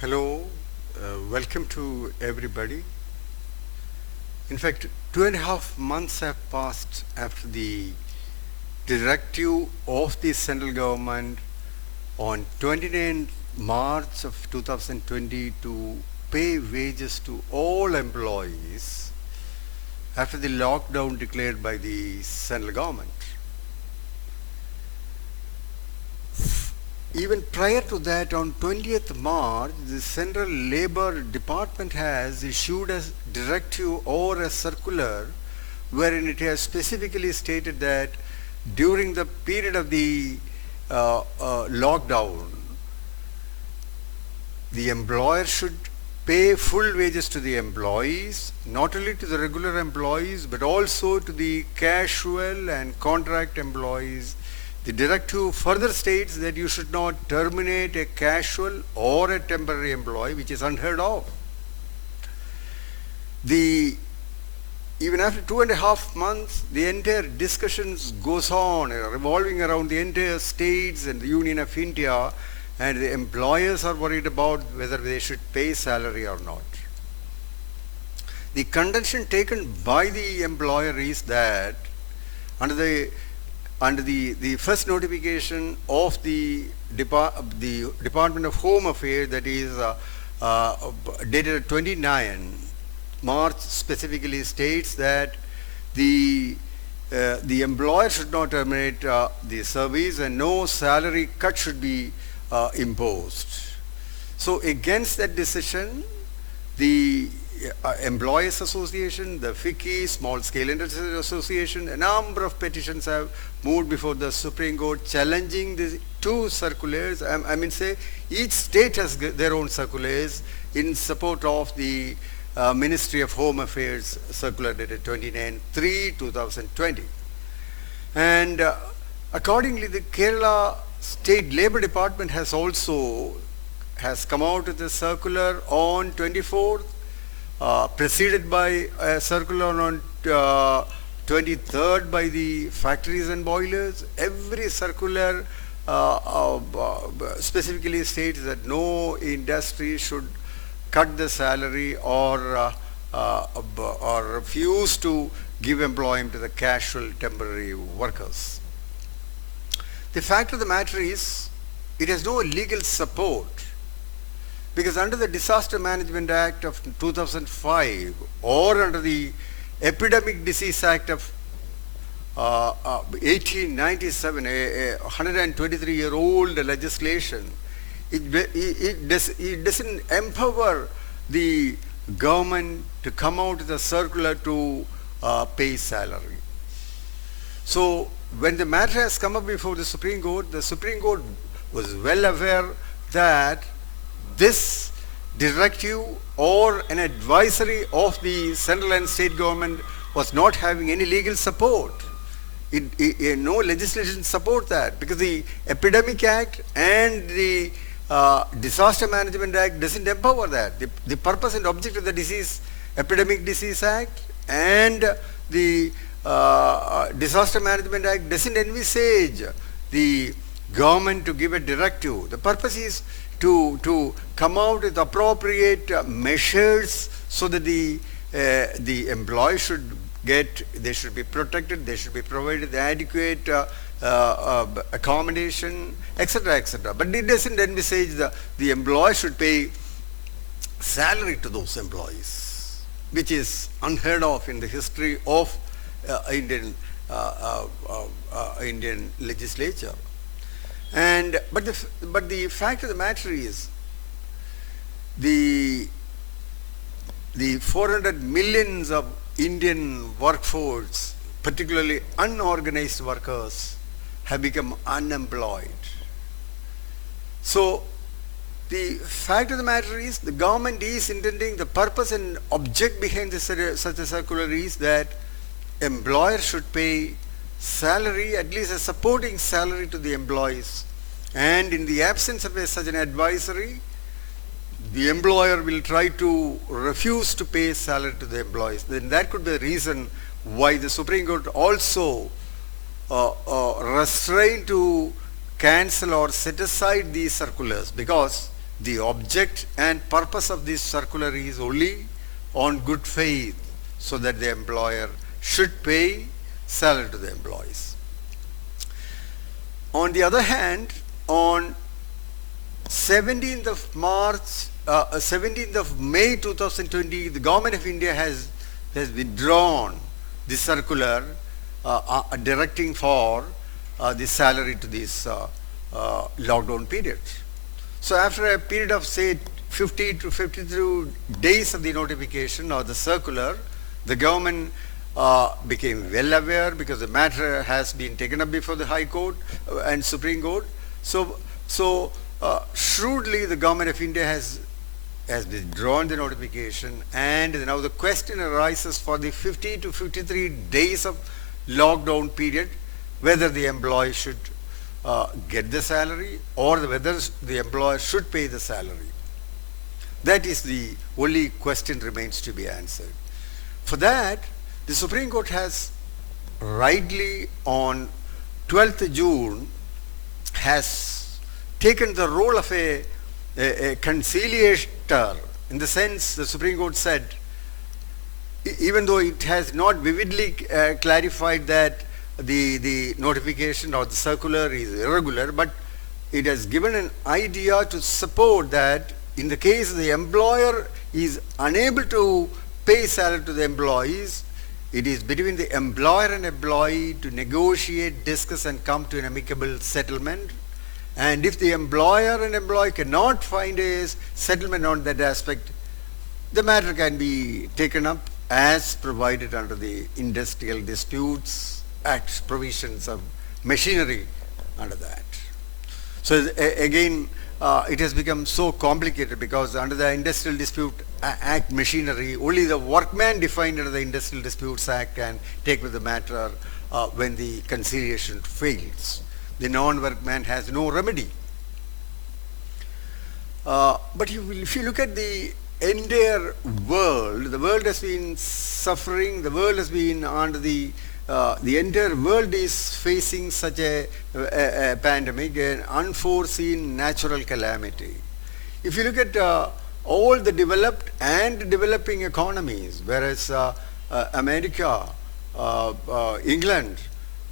Hello, welcome to everybody. In fact, 2.5 months have passed after the directive of the central government on 29th March of 2020 to pay wages to all employees after the lockdown declared by the central government. Even prior to that, on 20th March, the Central Labor Department has issued a directive or a circular wherein it has specifically stated that during the period of the lockdown, the employer should pay full wages to the employees, not only to the regular employees, but also to the casual and contract employees. The directive further states that you should not terminate a casual or a temporary employee, which is unheard of. Even after 2.5 months, the entire discussions goes on, revolving around the entire states and the Union of India, and the employers are worried about whether they should pay salary or not. The contention taken by the employer is that under the first notification of the Department of Home Affairs, that is dated 29 March, specifically states that the employer should not terminate the service and no salary cut should be imposed. So against that decision, the Employers Association, the FICCI, Small Scale Industries Association, a number of petitions have moved before the Supreme Court challenging the two circulars. I mean, say each state has their own circulars in support of the Ministry of Home Affairs circular dated 29/3/2020. And accordingly, the Kerala State Labour Department has come out with a circular on 24th, preceded by a circular on 23rd by the factories and boilers. Every circular specifically states that no industry should cut the salary or refuse to give employment to the casual temporary workers. The fact of the matter is, it has no legal support, because under the Disaster Management Act of 2005 or under the Epidemic Disease Act of 1897, a 123-year-old legislation, it doesn't empower the government to come out with a circular to pay salary. So when the matter has come up before the Supreme Court was well aware that this directive or an advisory of the central and state government was not having any legal support. No legislation support that, because the Epidemic Act and the Disaster Management Act doesn't empower that. The purpose and object of the Epidemic Disease Act and the Disaster Management Act doesn't envisage the government to give a directive. The purpose is to come out with appropriate measures so that the employee should they should be protected, they should be provided adequate accommodation, etc., etc. But it doesn't envisage the employer should pay salary to those employees, which is unheard of in the history of Indian legislature. But the fact of the matter is, the 400 millions of Indian workforce, particularly unorganized workers, have become unemployed. So the fact of the matter is, the government is intending, the purpose and object behind such a circular is that employer should pay salary, at least a supporting salary to the employees, and in the absence of such an advisory, the employer will try to refuse to pay salary to the employees. Then that could be the reason why the Supreme Court also restrained to cancel or set aside these circulars, because the object and purpose of this circular is only on good faith, so that the employer should pay salary to the employees. On the other hand, on 17th of March, 17th of May 2020, the Government of India has withdrawn the circular directing for the salary to this lockdown period. So after a period of say 50 to 52 days of the notification or the circular, the government became well aware, because the matter has been taken up before the High Court and Supreme Court. So shrewdly the Government of India has withdrawn the notification, and now the question arises for the 50 to 53 days of lockdown period, whether the employee should get the salary or whether the employer should pay the salary. That is the only question remains to be answered. For that, the Supreme Court has rightly on 12th June has taken the role of a conciliator, in the sense the Supreme Court said, even though it has not vividly clarified that the notification or the circular is irregular, but it has given an idea to support that in the case the employer is unable to pay salary to the employees, it is between the employer and employee to negotiate, discuss and come to an amicable settlement. And if the employer and employee cannot find a settlement on that aspect, the matter can be taken up as provided under the Industrial Disputes Act provisions of machinery under that. So again, it has become so complicated, because under the Industrial Dispute Act machinery, only the workman defined under the Industrial Disputes Act can take with the matter when the conciliation fails. The non-workman has no remedy. But if you look at the entire world, the world has been suffering, the world has been under the entire world is facing such a pandemic, an unforeseen natural calamity. If you look at all the developed and developing economies, whereas America, England,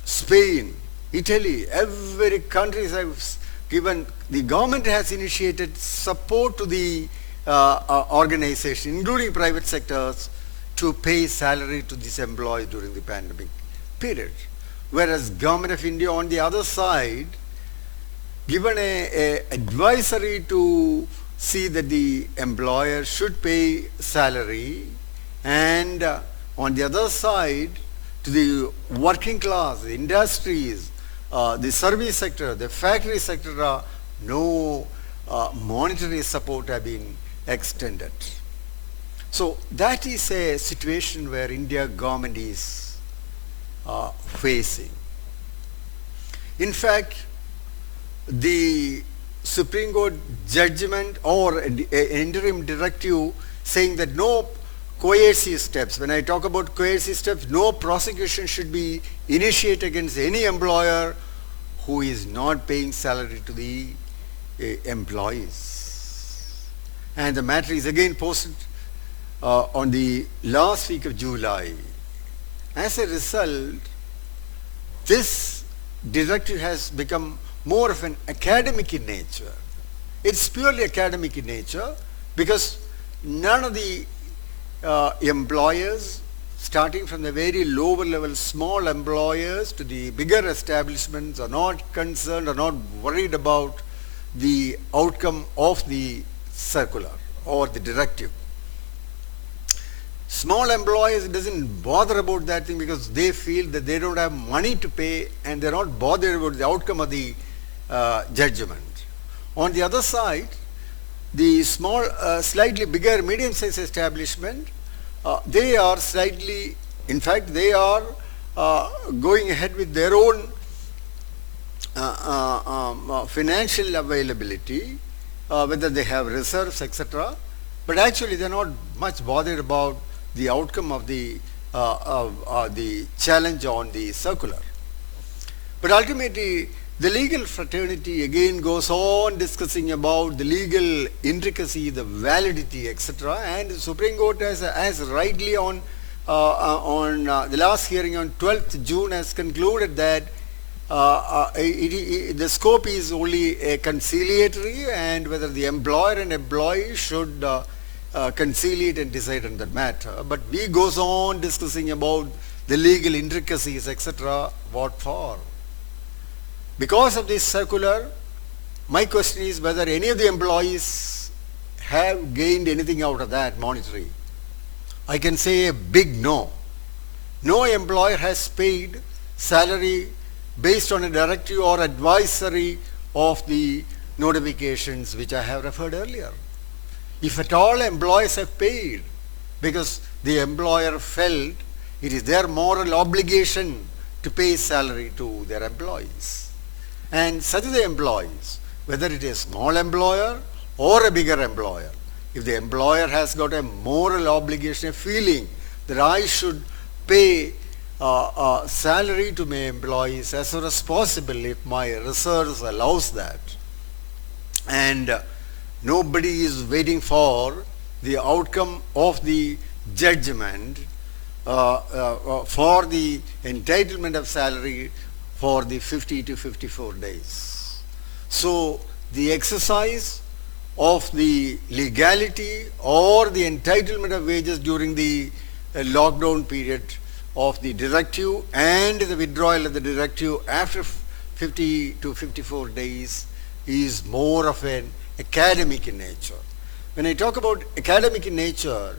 Spain, Italy, every country has given, the government has initiated support to the organization, including private sectors, to pay salary to these employees during the pandemic period. Whereas Government of India on the other side given a advisory to see that the employer should pay salary, and on the other side to the working class, the industries, the service sector, the factory sector, no monetary support have been extended. So that is a situation where India government is facing. In fact, the Supreme Court judgment or an interim directive saying that no coercive steps, when I talk about coercive steps, no prosecution should be initiated against any employer who is not paying salary to the employees. And the matter is again posted on the last week of July. As a result, this directive has become more of an academic in nature. It's purely academic in nature, because none of the employers, starting from the very lower level small employers to the bigger establishments, are not concerned or not worried about the outcome of the circular or the directive. Small employers doesn't bother about that thing, because they feel that they don't have money to pay and they're not bothered about the outcome of the judgment. On the other side, the small, slightly bigger, medium-sized establishment, they are slightly, in fact, they are going ahead with their own financial availability, whether they have reserves, etc. But actually, they're not much bothered about the outcome of the challenge on the circular. But ultimately, The legal fraternity again goes on discussing about the legal intricacy, the validity, etc. And the Supreme Court has rightly on the last hearing on 12th June has concluded that the scope is only a conciliatory, and whether the employer and employee should conciliate and decide on that matter. But we goes on discussing about the legal intricacies, etc. What for? Because of this circular, my question is whether any of the employees have gained anything out of that monetary. I can say a big no. No employer has paid salary based on a directive or advisory of the notifications which I have referred earlier. If at all employees have paid, because the employer felt it is their moral obligation to pay salary to their employees. And such are the employees, whether it is a small employer or a bigger employer. If the employer has got a moral obligation, a feeling that I should pay salary to my employees as soon as possible if my reserves allows that, and nobody is waiting for the outcome of the judgment for the entitlement of salary for the 50 to 54 days. So the exercise of the legality or the entitlement of wages during the lockdown period of the directive and the withdrawal of the directive after 50 to 54 days is more of an academic in nature. When I talk about academic in nature,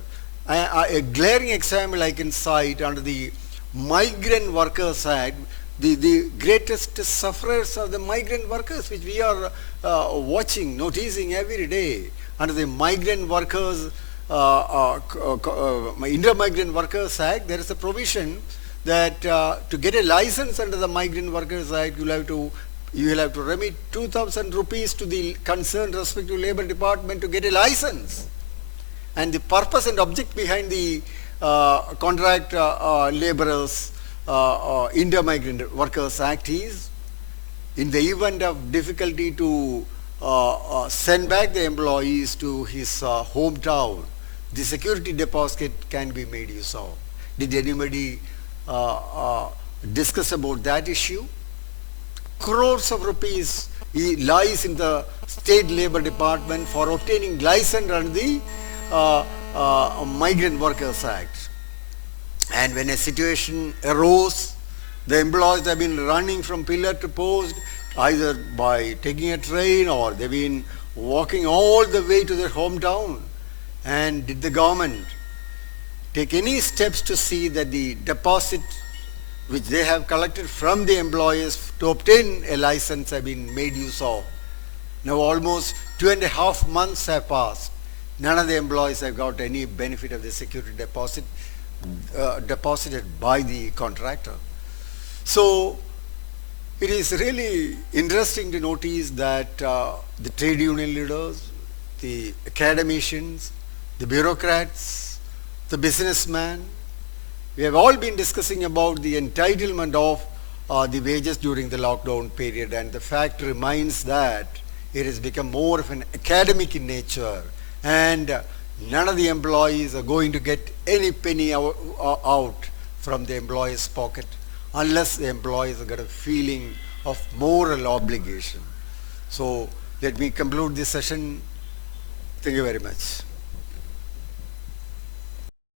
a glaring example I can cite under the Migrant Workers Act. The greatest sufferers are the migrant workers, which we are watching, noticing every day. Under the Migrant Workers, Inter-Migrant Workers Act, there is a provision that to get a license under the Migrant Workers Act, you will have to remit 2,000 rupees to the concerned respective Labour Department to get a license. And the purpose and object behind the contract labourers Inter-Migrant Workers Act is, in the event of difficulty to send back the employees to his hometown, the security deposit can be made use of. Did anybody discuss about that issue? Crores of rupees lies in the State Labour Department for obtaining license under the Migrant Workers Act. And when a situation arose, the employees have been running from pillar to post, either by taking a train or they've been walking all the way to their hometown. And did the government take any steps to see that the deposit which they have collected from the employees to obtain a license have been made use of? Now almost 2.5 months have passed. None of the employees have got any benefit of the security deposit deposited by the contractor. So it is really interesting to notice that the trade union leaders, the academicians, the bureaucrats, the businessmen, we have all been discussing about the entitlement of the wages during the lockdown period, and the fact remains that it has become more of an academic in nature, and none of the employees are going to get any penny out from the employer's pocket unless the employees have got a feeling of moral obligation. So let me conclude this session. Thank you very much.